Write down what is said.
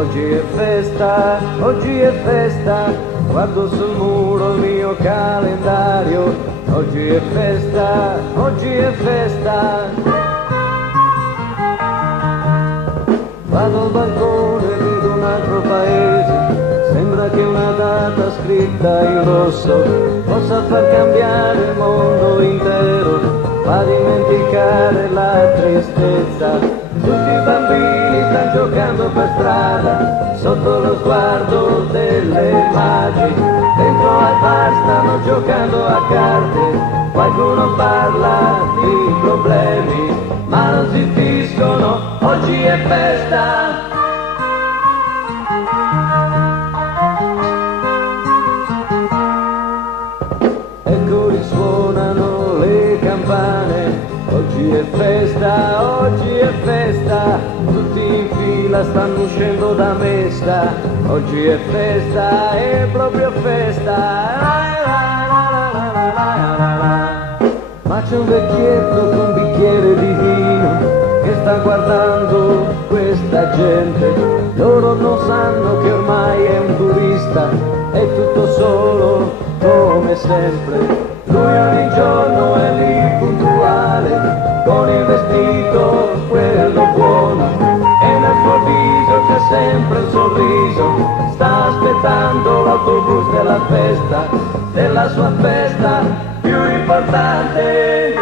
oggi è festa, guardo sul muro il mio calendario, oggi è festa, oggi è festa. Vado al balcone, vedo un altro paese, sembra che una data scritta in rosso possa far cambiare il mondo intero, fa dimenticare la tristezza. Tutti i bambini stanno giocando per strada, sotto lo sguardo delle immagini, dentro al bar stanno giocando a carte, qualcuno parla di problemi, ma non zittiscono, oggi è festa. Ecco risuonano le campane, oggi è festa, tutti in fila stanno uscendo da messa, oggi è festa, è proprio festa. Ma c'è un vecchietto con un bicchiere di vino che sta guardando questa gente, loro non sanno che ormai è un turista, è tutto solo come sempre, lui ogni giorno è lì puntuale, con il vestito quello buono, e nel suo viso c'è sempre un sorriso, sta aspettando l'autobus della festa, della sua festa più importante.